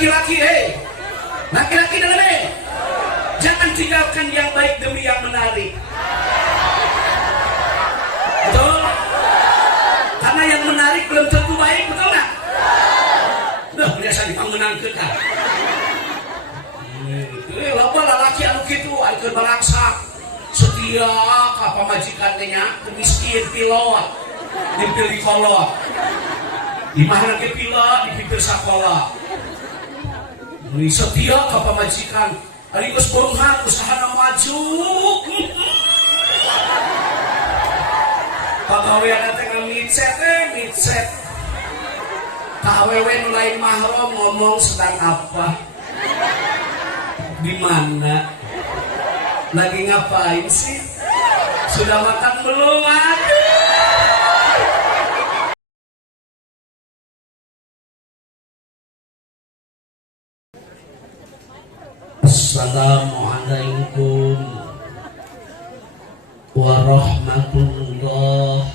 laki-laki, laki-laki dengerin, jangan tinggalkan yang baik demi yang menarik. Betul? Karena yang menarik belum tentu baik, betul nggak? Udah biasa dipanggungkan kan? Loba lalaki anu kitu ayeuna balangsak setia ka pamajikan teh nya miskin pilot dipilih kolot di mana ke pilot dipilih sakola mun setia ka pamajikan ari geus beunghar usahana maju pagawean teh ngomicet ka awewe nu lain mahram ngomong sedang apa di mana? Lagi ngapain sih? Sudah makan belum? Assalamualaikum warahmatullahi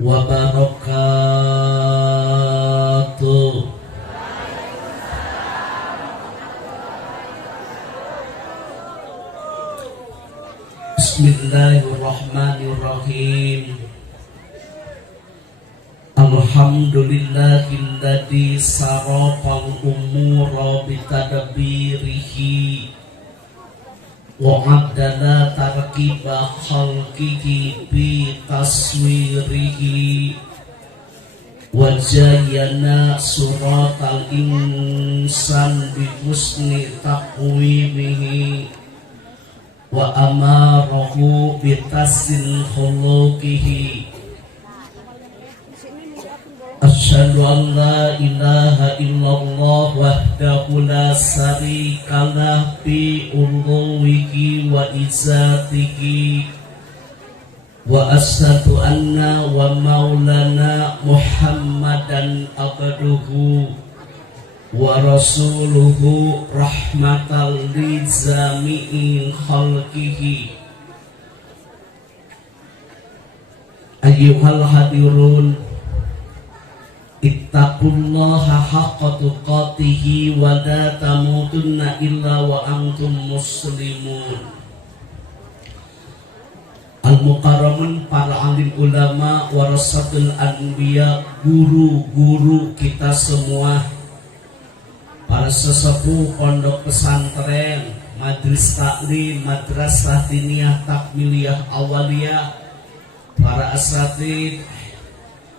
wabarakatuh. Bismillahirrahmanirrahim. Alhamdulillahilladzi sarafal umura bitadbirihi wa addala tarkiba khalqihi bi taswirihi wa zayyana suratal insan bi husni taqwimihi wa amarahu bitasil khuluqihi. Asyhadu an la ilaha illallah wahdahu la syarika lah bi uluwihi wa izzatihi wa asyhadu anna wa maulana Muhammadan abduhu wa rasuluhu rahmatal lizami'i khalqihi. Ayyuhal hadirun, ittaqullaha haqqa tuqatihi wa la tamutunna illa wa antum muslimun. Al-mukarramun, para alim ulama, warasatul anbiya, guru-guru kita semua, para sesepuh pondok pesantren, majelis taklim, madrasah diniyah, takmiliyah, awaliyah, para asatid,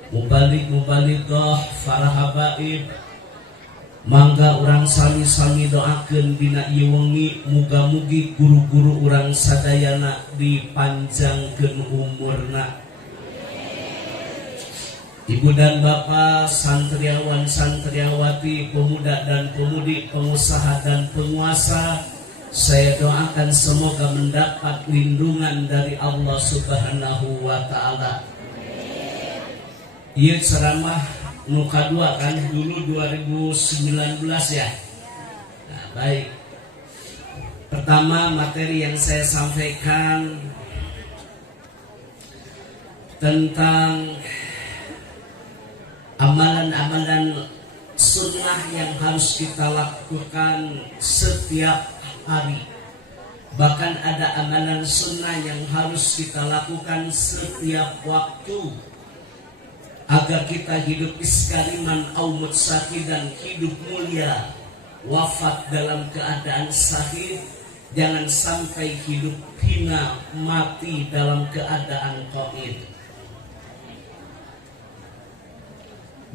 mubalik-mubalighah, para habaib, mangga urang sami-sami doakeun dina ieu wengi muga-mugi guru-guru urang sadayana dipanjangkeun umurna. Ibu dan bapak, santriawan santriawati, pemuda dan pemudi, pengusaha dan penguasa, saya doakan semoga mendapat lindungan dari Allah Subhanahu wa Ta'ala. Ieu ceramah nu kadua kan, dulu 2019 ya. Nah, baik. Pertama, materi yang saya sampaikan tentang amalan-amalan sunnah yang harus kita lakukan setiap hari. Bahkan ada amalan sunnah yang harus kita lakukan setiap waktu agar kita hidup iskariman au mutsaki dan hidup mulia, wafat dalam keadaan sahih. Jangan sampai hidup hina, mati dalam keadaan qaid.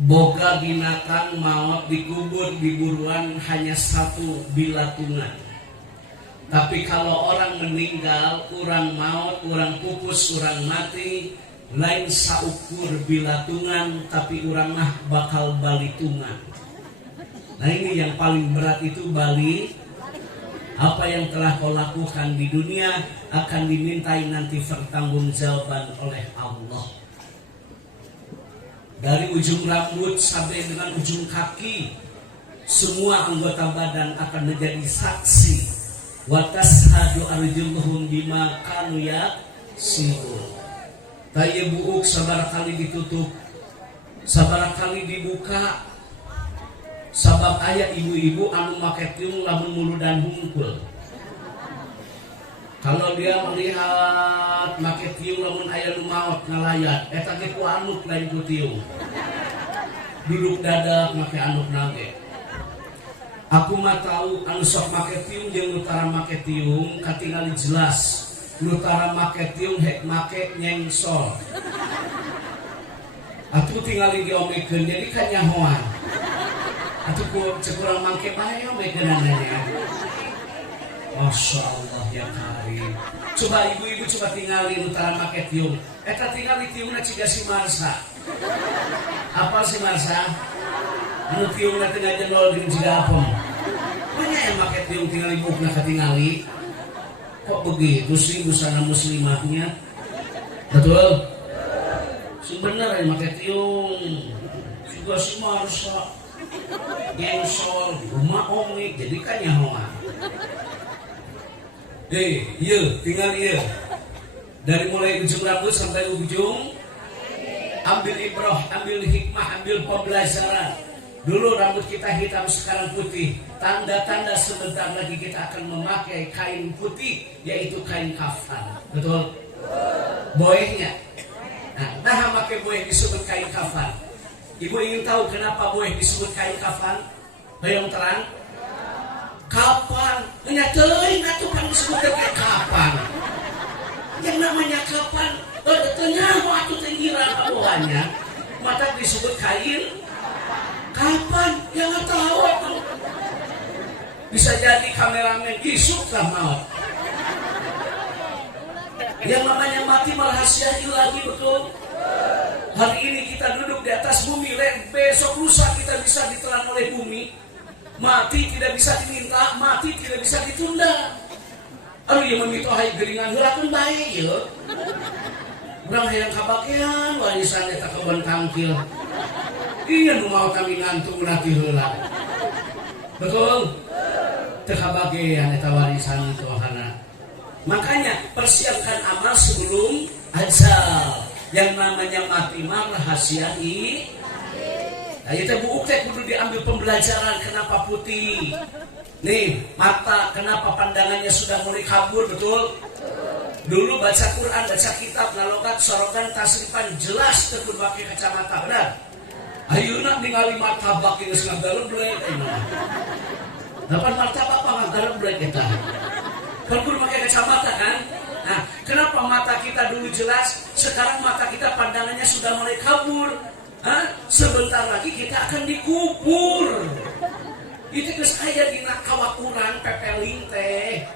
Boga binatang maut dikubur di buruan hanya satu bilatungan. Tapi kalau orang meninggal, orang maut, orang pupus, orang mati, lain saukur bilatungan, tapi orang mah bakal balitungan. Nah ini yang paling berat itu bali. Apa yang telah kau lakukan di dunia akan dimintai nanti pertanggungjawaban oleh Allah. Dari ujung rambut sampai dengan ujung kaki, semua anggota badan akan menjadi saksi. Wa tashhadu arjuluhum bima kanu yaksibun. Taya buuk sabara kali ditutup, sabara kali dibuka, Sabab aya ibu-ibu anu make tiung lamun mulu dan hungkul. Kalau dia melihat make tiung lamun aya nu maot ngalayat, eta ge ku anuk lain ku tiung. Duduk dadak make anuk nage. Aku mah tahu anu sok make tiung jeung nu tara make tiung katingali jelas. Nu tara make tiung hek make nyengsol. Atuh tingali diomekeun jadi kan nyahoan. Atuh ku cekurang mangke bae omekeun ananya. Masya Allah ya Karim. Coba ibu-ibu coba tingali nu tara make tiung. Eta tingali tiungna ciga si Marsa. Apa si Marsa? Anu tiungna teu ngajenol jeung ciga apem. Banyak yang make tiung tingali bukna katingali. Kok begitu sih busana muslimahnya? Betul? Sebenarnya yang make tiung juga si Marsa nyengsol di rumah omik jadi kan nyahoan. Iya tinggal iya dari mulai ujung rambut sampai ujung ambil ibrah, ambil hikmah, ambil pembelajaran. Dulu rambut kita hitam sekarang putih, tanda-tanda sebentar lagi kita akan memakai kain putih yaitu kain kafan. Betul? Boehnya nah pakai boeh disebut kain kafan. Ibu ingin tahu kenapa boeh disebut kain kafan? Bayang terang? Kapan? Teuing atuh kan disebut kayak kapan. Yang namanya kapan? Nyaho atuh teh ngira kabohannya. Mata disebut kain kapan? Ya nggak tahu atuh. Bisa jadi kameramen isuk lah maut. Yang namanya mati merahasiai lagi, betul? Hari ini kita duduk di atas bumi, besok lusa kita bisa ditelan oleh bumi. Mati tidak bisa diminta, mati tidak bisa ditunda. Aduh yang memitohai geringan hulakeun bae ieu. Urang hayang kabakean warisan eta kebon tangkil. Ieu nu mau kami ngantungna ti heula. Betul? Teu kabakean eta warisan Tuhana. Makanya persiapkan amal sebelum ajal. Yang namanya mati mah rahasiai. Nah itu buuk teh kudu diambil pembelajaran kenapa putih. Nih mata kenapa pandangannya sudah mulai kabur, betul? Dulu baca Quran, baca kitab, ngalokat sorokan tasrifan jelas teu pakai kacamata, benar? Ayeuna ningali martabak geus ngagaleblek ayeuna. Dapat martabak apa ngagaleblek eta? Kan kudu pakai kacamata kan? Nah, kenapa mata kita dulu jelas, sekarang mata kita pandangannya sudah mulai kabur? Sebentar lagi kita akan dikubur. Itu geus aya dina kawakuran pepeling teh.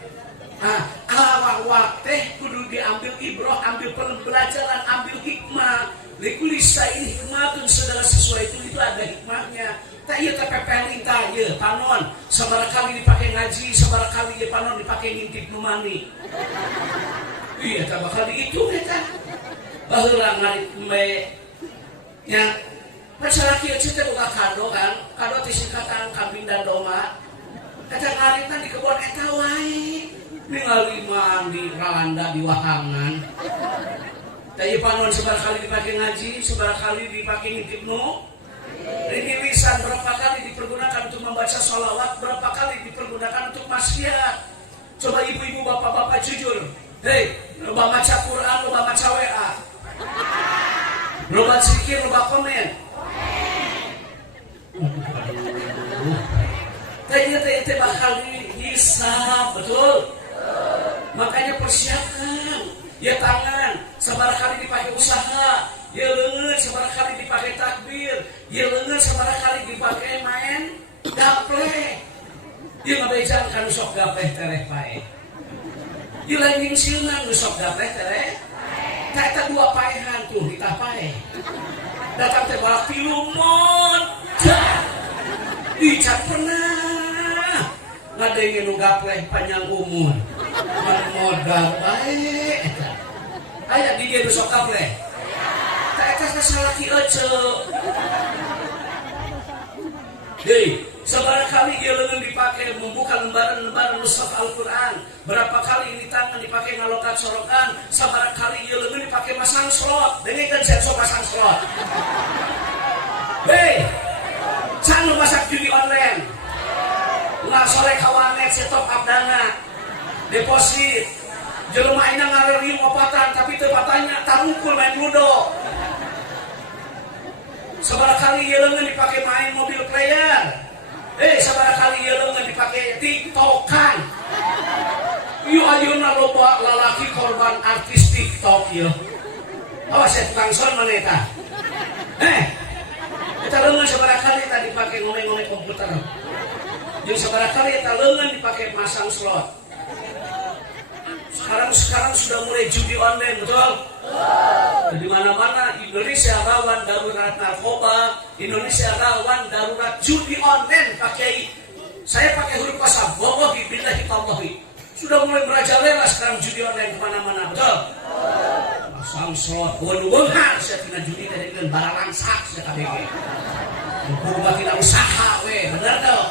Awak teh kudu diambil ibrah, ambil pembelajaran, ambil hikmah. Likulli syai'in hikmatun, segala sesuatu itu ada hikmahnya. Tak ieu teh pepeling tah ieu panon, sabaraha kali dipake ngaji, sabaraha kali ieu panon dipake ngintip nu mani. Iya tah bakal dihitung eta. Baheula ngarit me nya masalah kieu teh boga kado kan, kado teh singkatan kambing dan domba. Eta ngaritna di kebon eta wae. Ningali mandi ralanda di wahangan. Tah ieu panon sabaraha kali dipake ngaji, sabaraha kali dipake ngintip nu. Ini lisan berapa kali dipergunakan untuk membaca sholawat, berapa kali dipergunakan untuk maksiat. Coba ibu-ibu, bapak-bapak jujur. Hei, loba maca Quran, loba maca WA, loba zikir, loba komen. Teh bakal dihisab, betul? Makanya persiapkan. Ya tangan, sabaraha kali dipakai usaha. Ya leungeun sabaraha kali dipakai takbir. Ya leungeun sabaraha kali dipakai main gapleh. Ieu ngabejan kan sok gapleh tereh pae. Ieu lain ningsieuna nu sok gapleh tereh. Tah eta dua paehan tuh ditah pae. Datang teh balak tilu modal. Dicat pernah. Ngadenge nu gapleh panjang umur. Modal bae eta. Aya di dieu sok gapleh. Tak eta salaki ece. Hei, sabaraha kali ieu leungeun dipake membuka lembaran-lembaran mushaf Al-Qur'an. Berapa kali ini tangan dipake ngalokat sorokan, sabaraha kali ieu leungeun dipake masang slot. Dengekeun sok masang slot. Hei, can lu masak judi online Tunggal sore kawanet setop abdana deposit jelema aina ngareureum opatan tapi teu patanya tarungkul main ludo. Sabaraha kali ieu leungeun dipake main mobil player. Sabaraha kali ieu leungeun dipake tiktokan. Ieu ayeuna loba lalaki korban artis TikTok ieu. Awas ya tukang son mana eta? Eta leungeun sabaraha kali eta dipake ngomong-ngomong komputer. Jeung sabaraha kali eta leungeun dipake masang slot. Sekarang sudah mulai judi online, betul? Di mana-mana Indonesia rawan darurat narkoba, Indonesia rawan darurat judi online. Saya pakai huruf kasab, wallahi billahi tallahi. Sudah mulai merajalela sekarang judi online kemana-mana, betul? Masang slot, beunghar saya tina judi tadi dengan barang langsak saya KBG. Mumpung tidak usaha, bener tuh?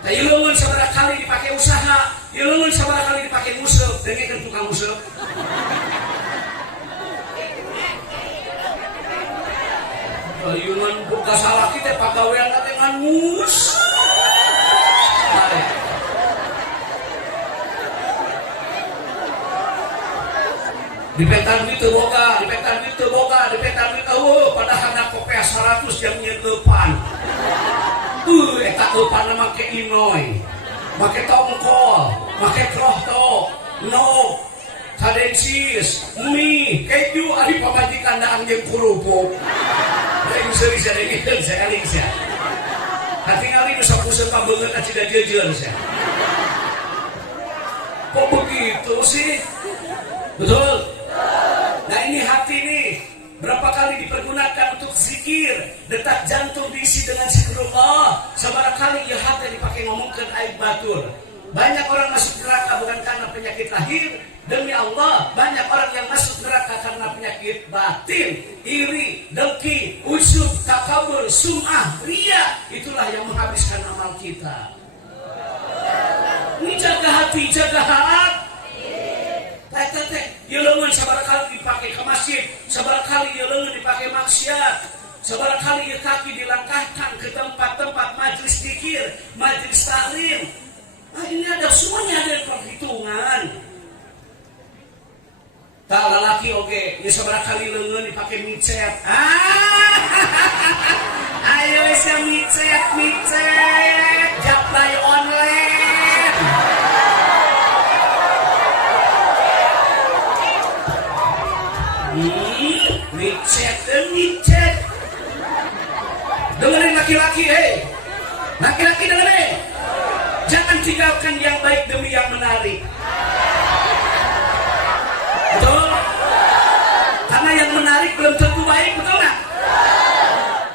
Tapi leungeun sabaraha kali dipakai usaha, leungeun sabaraha kali dipakai museup, dengekeun tukang museup. Ayungan buka salah kita pagawean teh ngan mus. Dipetan itu boga, pada hendak kopea 100 yang nyetepan. Eta eupan make inoy, make tongkol, make krohto, no, kadensis, mie, keju, ari pamajikan daang jeung kurupuk. Aing seuri sadengkeun saya aling sia. Katingali nu sapuseut pabeungeut acida jejeun sia. Kok begitu sih? Betul? Nah ini hati nih. Berapa kali dipergunakan untuk zikir, detak jantung diisi dengan zikrullah. Sabaraha kali ya hati dipakai ngomongkeun aib batur. Banyak orang masuk neraka bukan karena penyakit lahir, demi Allah, banyak orang yang masuk neraka karena penyakit batin, iri, dengki, usyuk, takabur, sum'ah, riya. Itulah yang menghabiskan amal kita. Ini jaga hati, jaga hati. Ieu leungeun sabaraha kali dipakai ke masjid, sabaraha kali ieu leungeun dipakai maksiat, sabaraha kali ieu kaki dilangkahkan ke tempat-tempat majelis zikir, majelis taklim. Nah, ini ada semuanya ada perhitungan. Tak lalaki oke, ieu sabaraha kali leungeun dipakai micet. Ayo wes micet, japlay online. Micet. Dengerin laki-laki, laki-laki dengerin. Jangan tinggalkan yang baik demi yang menarik. Betul? Karena yang menarik belum tentu baik, betul nggak?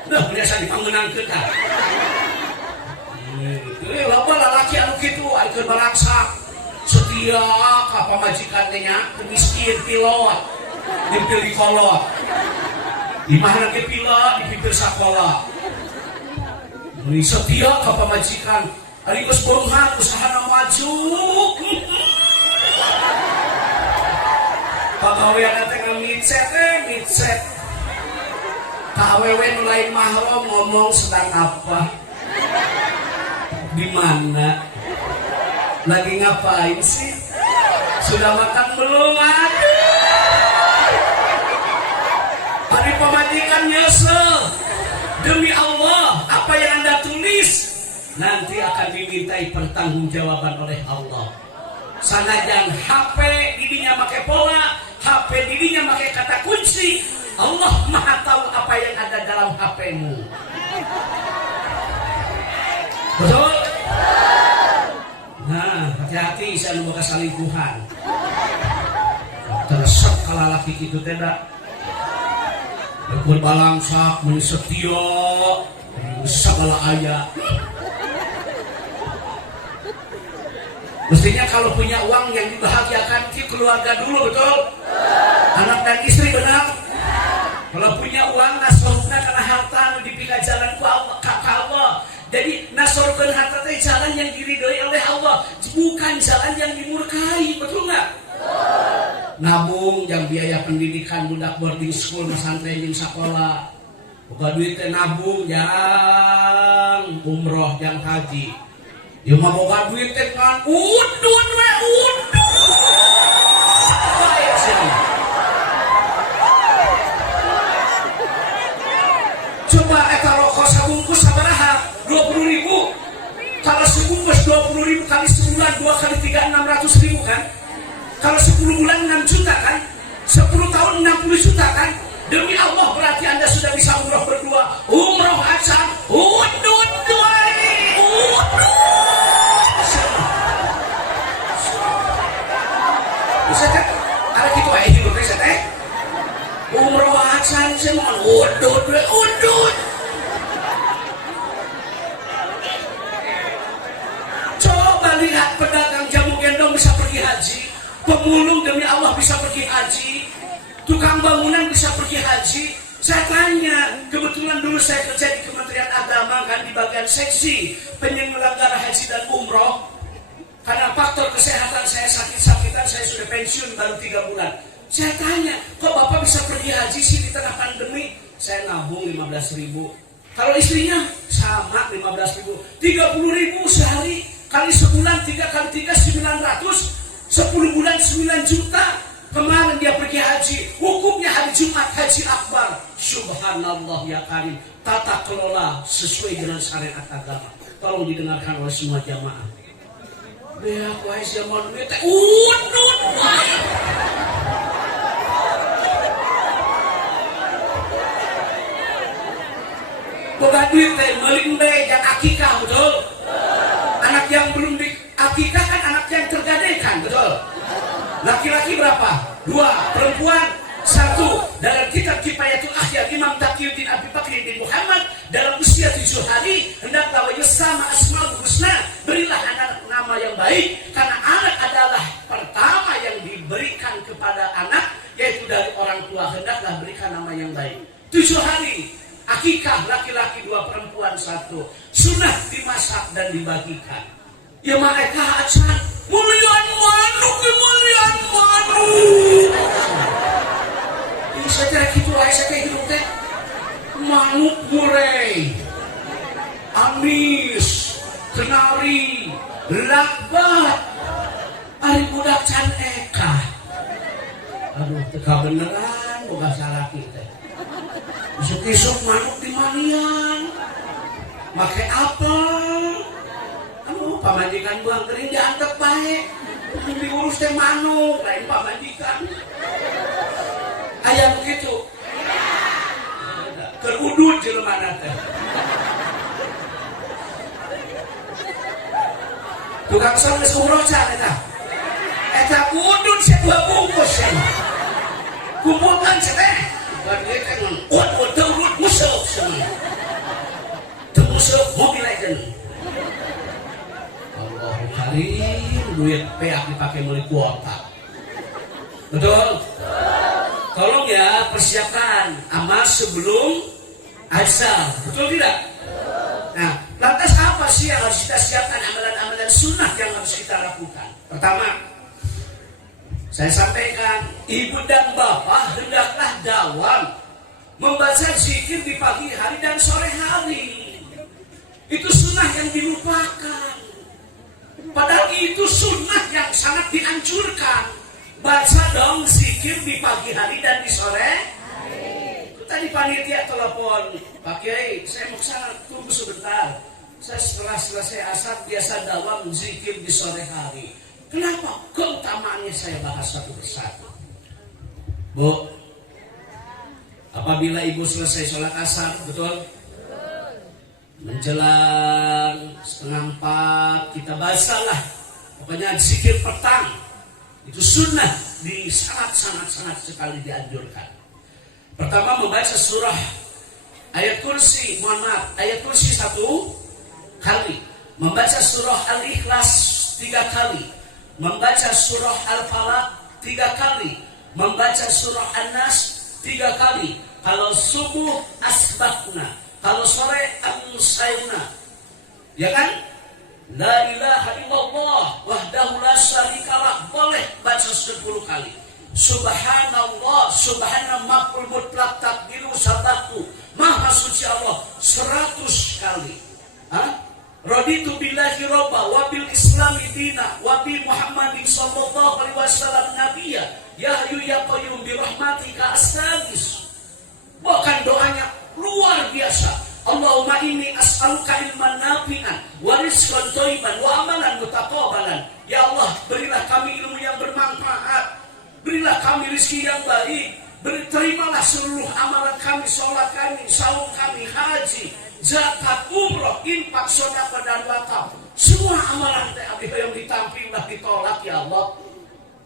Udah biasa dipanggenangkeun kan. Loba lalaki anu kitu aya balaksak, setia ka pamajikan teh nya, miskin pilot. Dipilih kolot di mana ke pila dipikir sakola ini setia ke pemajikan ari geus beunghar usahana maju pagawean teh micet ka awewe nu lain mahram ngomong sedang apa di mana lagi ngapain sih sudah makan belum pemajikan nyesel demi Allah apa yang Anda tulis nanti akan dimintai pertanggungjawaban oleh Allah. Sanajan HP didinya pakai pola, HP didinya pakai kata kunci, Allah Maha tahu apa yang ada dalam HP-mu. Betul? Nah, hati-hati saya boga salingkuhan. Teresep kalau laki itu tidak. Ekor balangsak, meni setia, segala ayat. Mestinya kalau punya uang yang dibahagiakan itu keluarga dulu, betul? Anak dan istri, benar? Kalau punya uang, nasorna karena harta dipilih jalan ku Allah, ke Allah. Jadi nasorkan harta itu jalan yang diridhoi oleh Allah, bukan jalan yang dimurkai, betul nggak? Nabung yang biaya pendidikan budak boarding school pesantren jeung sekolah. Boga duit teh nabung yang umroh yang haji. Ya mah boga duit teh kan udun we udun. Baik sih. Coba eta rokok sabungkus sabaraha? 20.000. Kalau sebungkus 20.000 kali sebulan 2 kali 3 600.000 kan? Kalau 10 bulan 6 juta kan? 10 tahun 60 juta kan? Demi Allah berarti Anda sudah bisa umroh berdua. Umroh hasan udun duai udun. Bisa kan? Ada gitu aja di Indonesia teh. Umroh hasan semua udun udun. Coba lihat pedagang jamu gendong bisa pergi haji, pemulung demi Allah bisa pergi haji, tukang bangunan bisa pergi haji. Saya tanya, kebetulan dulu saya kerja di Kementerian Agama kan di bagian seksi penyelenggara haji dan umroh. Karena faktor kesehatan saya sakit-sakitan, saya sudah pensiun baru 3 bulan. Saya tanya, kok Bapak bisa pergi haji sih di tengah pandemi? Saya nabung 15.000. Kalau istrinya sama 15.000, 30.000 sehari. Kali sebulan 3 kali 3 900, 10 bulan 9 juta. Kemarin dia pergi haji, hukumnya hari Jumat haji akbar. Subhanallah ya karim, tata kelola sesuai dengan syariat agama. Tolong didengarkan oleh semua jamaah. Beak wae zaman duit teh udun wae. Boga duit teh meuling bae yang akikah, betul? Anak yang belum di akikah kan anak yang tergadaikan, betul? Laki-laki berapa? 2, perempuan 1. Dalam kitab Kifayatul Ahya Imam Taqiyuddin Abi Bakr bin Muhammad, dalam usia 7 hari hendaklah sama asmaul husna, berilah anak nama yang baik, karena anak adalah pertama yang diberikan kepada anak, yaitu dari orang tua. Hendaklah berikan nama yang baik. 7 hari akikah, laki-laki 2, perempuan 1. Sunnah dimasak dan dibagikan. Ya mereka acan mulian manuk, mulian manuk. Ini saya kira gitu lah, saya kayak gitu teh. Manuk murai, amis, kenari, lakbat, ari budak can eka. Aduh, teka beneran, boga salah kita. Isuk-isuk manuk di manian, make apa? Aduh, pamajikan buang kering diantep baik. Diurus teh manuk, lain pamajikan. Ayam begitu. Terudut jelema teh. Tukang som geus umroh can eta. Eta udut saya 2 bungkus ya. Kumpulkan teh. Bari teh udut terudut musuk semua. Termusuk mobil aja. Allahu Karim, duit peak dipakai meuli kuota. Betul? Tolong ya persiapkan amal sebelum azan, betul tidak? Nah, lantas apa sih yang harus kita siapkan, amalan-amalan sunnah yang harus kita lakukan? Pertama, saya sampaikan, ibu dan bapak hendaklah dawam membaca zikir di pagi hari dan sore hari. Itu sunnah yang dilupakan. Padahal itu sunnah yang sangat dianjurkan. Baca dong zikir di pagi hari dan di sore hari. Tadi panitia telepon, Pak Kiai, saya mau kesana, tunggu sebentar. Saya setelah selesai asar biasa dawam zikir di sore hari. Kenapa? Keutamaannya saya bahas satu persatu. Bu, apabila ibu selesai sholat asar, betul? Menjelang 3:30 kita bacalah. Pokoknya zikir petang. Itu sunnah, sangat sekali dianjurkan. Pertama membaca surah ayat kursi, ayat kursi 1 kali. Membaca surah Al-Ikhlas 3 kali. Membaca surah Al-Falaq 3 kali. Membaca surah An-Nas 3 kali. Kalau subuh asbahna, kalau sore amsayna. Ya kan? La ilaha illallah wahdahu la syarikalah, boleh baca 10 kali. Subhanallah, subhana maqul mutlaq takdiru sabatu, maha suci Allah 100 kali. Raditu billahi robba wa bil islami dina wa bi Muhammadin sallallahu alaihi wasallam nabiyya ya hayyu ya qayyum bi rahmatika astaghis. Bahkan doanya luar biasa. Allahumma inni as'aluka ilman nafi'an wa rizqan thayyiban wa amalan mutaqabbalan. Ya Allah, berilah kami ilmu yang bermanfaat. Berilah kami rezeki yang baik. Terimalah seluruh amalan kami, sholat kami, saum kami, haji, zakat, umroh, infak, sedekah dan wakaf. Semua amalan yang ditampilkan ditolak ya Allah.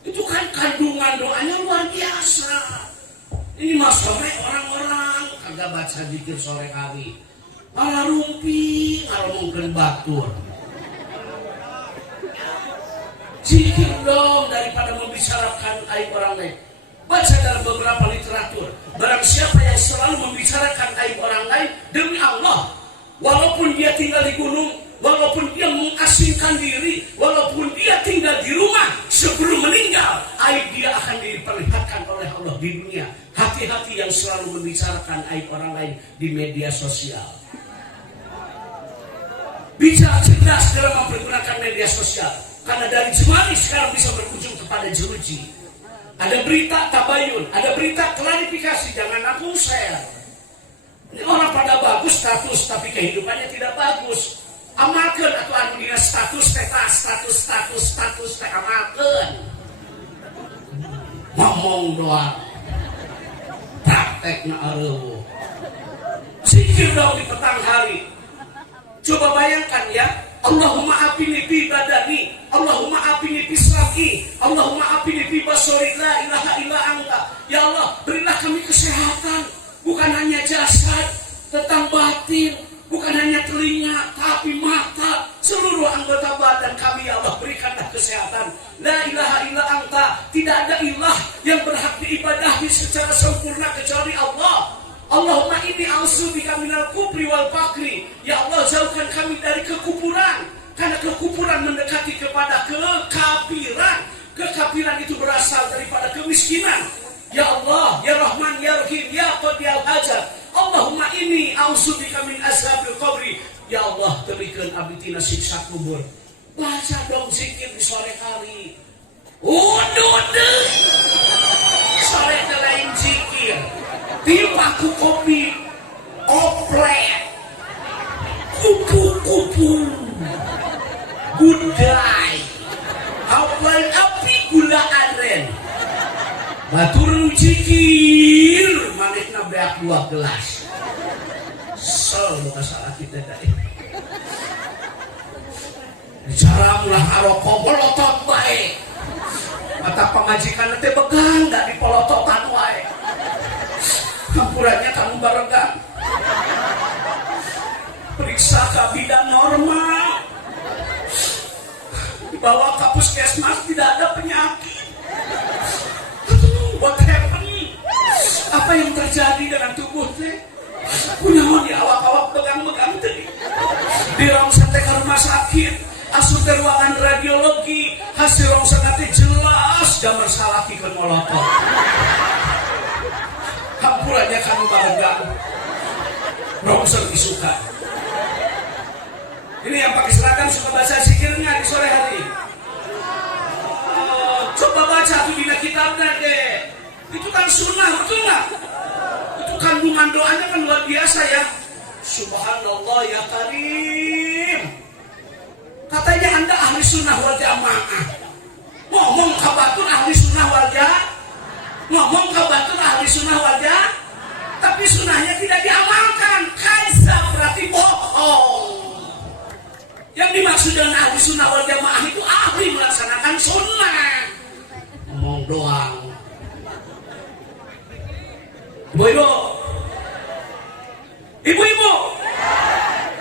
Itu kan kandungan doanya luar biasa. Ini masalahnya orang-orang kagak baca zikir sore hari. Malah rumpi, ngomongkeun batur. Zikir dong daripada membicarakan aib orang lain. Baca dalam beberapa literatur, barang siapa yang selalu membicarakan aib orang lain, demi Allah, walaupun dia tinggal di gunung, walaupun dia mengasingkan diri, walaupun dia tinggal di rumah, sebelum meninggal, aib dia akan diperlihatkan oleh Allah di dunia. Hati-hati yang selalu membicarakan aib orang lain di media sosial. Bicara cerdas dalam mempergunakan media sosial, karena dari jemari sekarang bisa berujung kepada jeruji. Ada berita tabayun, ada berita klarifikasi, jangan aku share. Ini orang pada bagus status, tapi kehidupannya tidak bagus. Amalkan atau anu dina status amalkan. Ngomong doang, praktek na areueuh. Zikir dong di petang hari. Coba bayangkan ya, Allahumma afini fi badani, Allahumma afini fi sam'i, Allahumma afini fi basari, la ilaha illa anta. Ya Allah, berilah kami kesehatan, bukan hanya jasad, tentang batin, bukan hanya telinga, tapi mata, seluruh anggota badan kami. Ya Allah, berikanlah kesehatan. La ilaha illa anta, tidak ada ilah yang berhak diibadahi secara sempurna kecuali Allah. Allahumma inni a'udzubika minal kufri wal fakri. Ya Allah, jauhkan kami dari kekufuran, karena kekufuran mendekati kepada kekafiran. Kekafiran itu berasal daripada kemiskinan. Ya Allah, ya Rahman, ya Rahim, ya Qadiyal Hajat. Allahumma inni a'udzubika min azabil qabri. Ya Allah, berikan abdi tina siksa kubur. Baca dong zikir di sore hari. Udah sore lain zikir. Timpaku kopi, oplet, kupu-kupu, gudai, apel api gula aren. Batur zikir, manehna beak 2 gelas. Muka salah kita tadi. Bicara mulah aroko polotot baik. Mata pemajikan nanti begang gak dipolototan wae. Campurannya kamu barengan. Periksa ke bidan normal. Dibawa ke puskesmas tidak ada penyakit. What happened? Apa yang terjadi dengan tubuh teh? Punya di awak-awak begang-begang tadi. Di rongsen ke rumah sakit, asup ke ruangan radiologi, hasil rongsen teh jelas gambar salaki ke molotov. Hampurannya kamu barenggang. Rongsen disuka. Ini yang pakai seragam suka baca zikirnya di sore hari. Coba baca tuh di kitabnya deh. Itu kan sunnah, betul nggak? Itu kandungan doanya kan luar biasa ya. Subhanallah ya Karim. Katanya Anda ahli sunnah wal jamaah. Ngomong kabatur ahli sunnah wal jamaah. Ngomong kabatur ahli sunnah wal jamaah. Tapi sunnahnya tidak diamalkan. Kaisa berarti bohong. Yang dimaksud dengan ahli sunnah wal jamaah itu ahli melaksanakan sunnah. Ngomong doang. Ibu-ibu,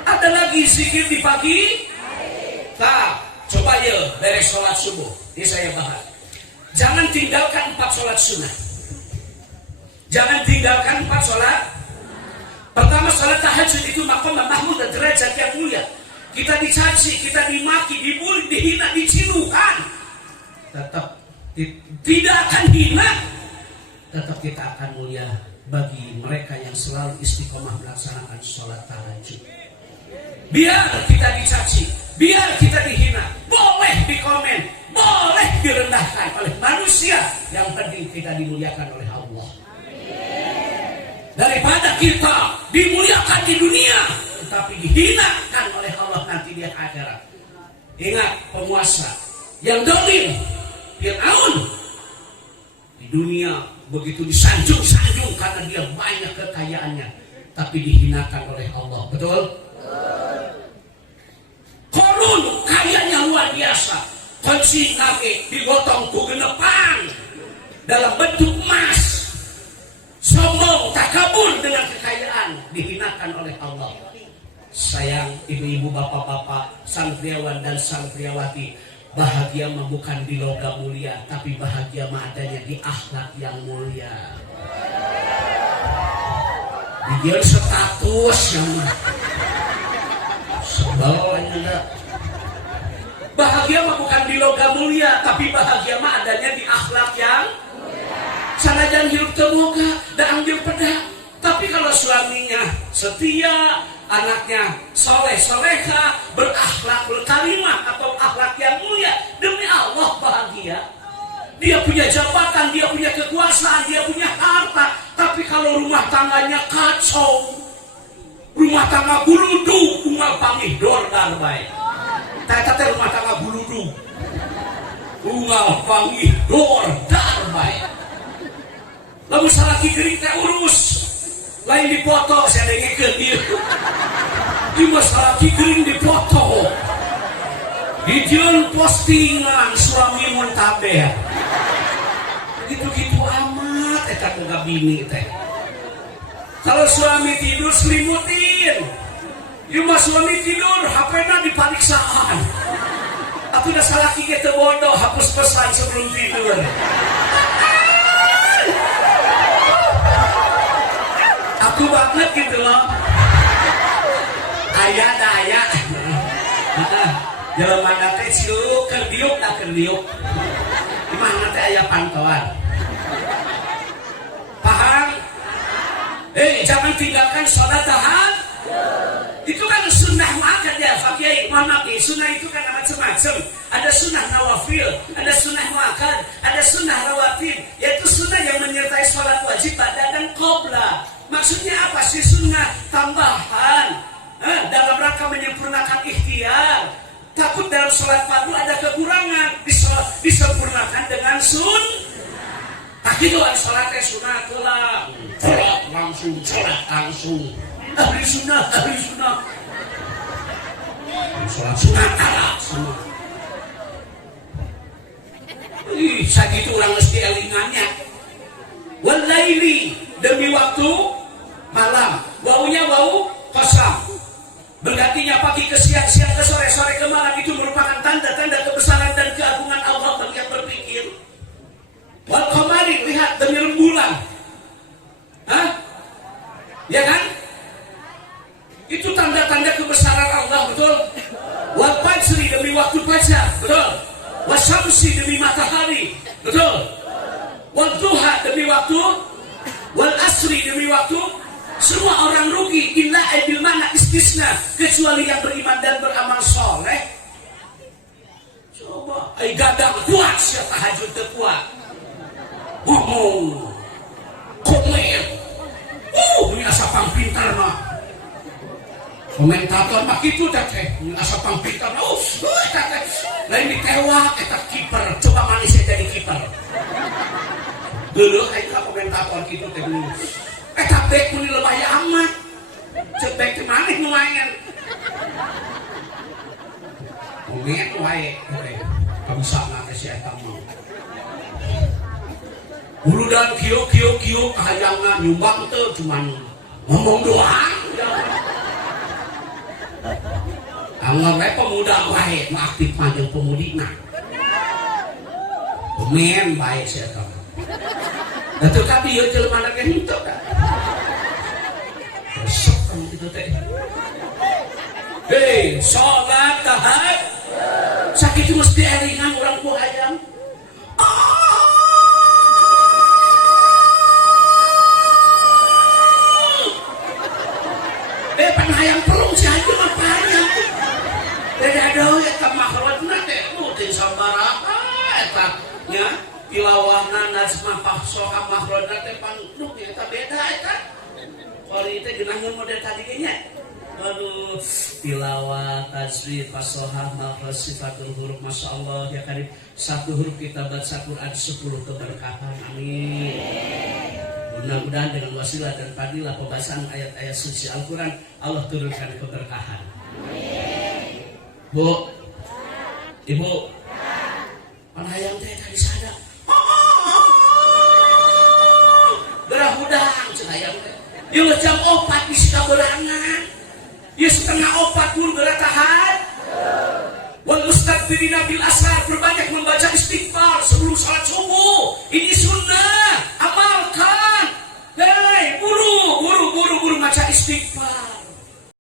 ada lagi zikir di pagi. Nah, coba ya dari sholat subuh. Ini saya bahas. Jangan tinggalkan 4 sholat sunnah. Jangan tinggalkan 4 sholat. Pertama, sholat tahajud itu maqam mahmud dan derajat yang mulia. Kita dicaci, kita dimaki, dibully, dihina, dicilukan. Tetap tidak akan hina. Tetap kita akan mulia bagi mereka yang selalu istiqomah melaksanakan sholat tahajud. biar kita dicaci, biar kita dihina, boleh dikomen, boleh direndahkan oleh manusia, yang penting kita dimuliakan oleh Allah. Daripada kita dimuliakan di dunia tetapi dihinakan oleh Allah nanti di akhirat. Ingat, penguasa yang zalim, Fir'aun, di dunia begitu disanjung-sanjung karena dia banyak kekayaannya, tapi dihinakan oleh Allah. Betul? Korun kayanya luar biasa, kunci nage digotong ku genepan dalam bentuk emas, sombong takabur dengan kekayaan, dihinakan oleh Allah. Sayang ibu-ibu, bapak-bapak, santriawan dan santriawati, bahagia mah bukan di logam mulia, tapi bahagia mah adanya di akhlak yang mulia. Dia status yang sebelahnya. Bahagia mah bukan di logam mulia, tapi bahagia mah adanya di akhlak yang sanajan hidup temoga dan ambil pedang. Tapi kalau suaminya setia, anaknya soleh soleha, berakhlak berkarimah atau akhlak yang mulia, demi Allah bahagia. Dia punya jabatan, dia punya kekuasaan, dia punya harta. Tapi kalau rumah tangganya kacau, rumah tangga guludu, unggal pamih dor dan baik. Tete rumah tangga guludu, unggal pamih dor dan baik. Lalu salaki gering teh urus, lain dipoto saya dengekeun dieu. Di masalah kering dipoto. Dijieun postingan suami mun taber. Gitu-gitu amat eta boga bini teh. Kalau suami tidur selimutin. Ieu mah suami tidur HP-na dipariksaan. Aku udah salah kiki teu bodoh, hapus pesan sebelum tidur. Aku banget gitu loh. Ayah daya. Jalan mana teh siuk kerdiuk tak kerdiuk. Di mana teh ayah pantauan. Paham? Jangan tinggalkan sholat tahajud. Itu kan sunnah makan ya, Pak Kiai. Mohon maaf, sunnah itu kan macam-macam. Ada sunnah nawafil, ada sunnah makan, ada sunnah rawatib. Yaitu sunnah yang menyertai sholat wajib ba'da dan qobla. Maksudnya apa sih sunnah? Tambahan dalam rangka menyempurnakan ikhtiar. Takut dalam sholat fardu ada kekurangan, disempurnakan dengan tak gitu ada sholatnya sunat lah, sholat langsung ahli sunnah sholat sunat kalah sama sakitu orang mesti elingannya. Walaili, demi waktu malam, waunya wau kosam, bergantinya pagi ke siang ke sore ke malam, itu merupakan tanda-tanda kebesaran dan keagungan Allah bagi yang berpikir. Wal qamari, lihat demi rembulan, ya kan? Itu tanda-tanda kebesaran Allah, betul? Wal fajri, demi waktu fajar, betul? Wasyamsi, demi matahari, betul? Wal duha, demi waktu, wal asri, demi waktu. Semua orang rugi, illa bil mana istisna, kecuali yang beriman dan beramal soleh. Coba, gadang kuat, siapa tahajud kuat, ngomong, komen, ini asapang pintar mah, komentator mah gitu teh, ini asapang pintar, teh, lain ditewak, kita kiper, coba manisnya jadi kiper. Dulu aja komentator gitu teh dulu. Tapi pun lebay amat. Cek kemana lumayan. Ngomongin wae. Kamu sama ke si Atamu. Bulu dan kio kahayangan nyumbang tuh cuman ngomong doang. Anggap wae pemuda wae, aktif panjang pemudina. Pemen baik si Atamu. Nah, tapi ya jelema anak yang itu kan. Resep kan itu teh. Sholat tahajud. Sakit mesti elingan orang tua ayam. Pan hayang pelung si haji mah panjang. lain sabaraha eta nya tilawahna najmah fahsoha mahrodna teh pangduk eta beda eta kori teh geunahkeun model tadi ge nya aduh tilawah tajwid fasohah makhraj sifatul huruf masyaallah ya karim satu huruf kita baca Quran 10 keberkahan amin. Mudah-mudahan dengan wasilah dan fadilah pembahasan ayat-ayat suci Al-Quran Allah turunkan keberkahan. Bu, ibu, mana yang teh tadi sadar? Gerah udang cenayang teh. Ieu jam 4 bisa berangan. Ieu setengah 4 pun gerah tahan. Wal mustaghfirina bil ashar, berbanyak membaca istighfar sebelum salat subuh. Ini sunnah, amalkan. Hei, buru baca istighfar.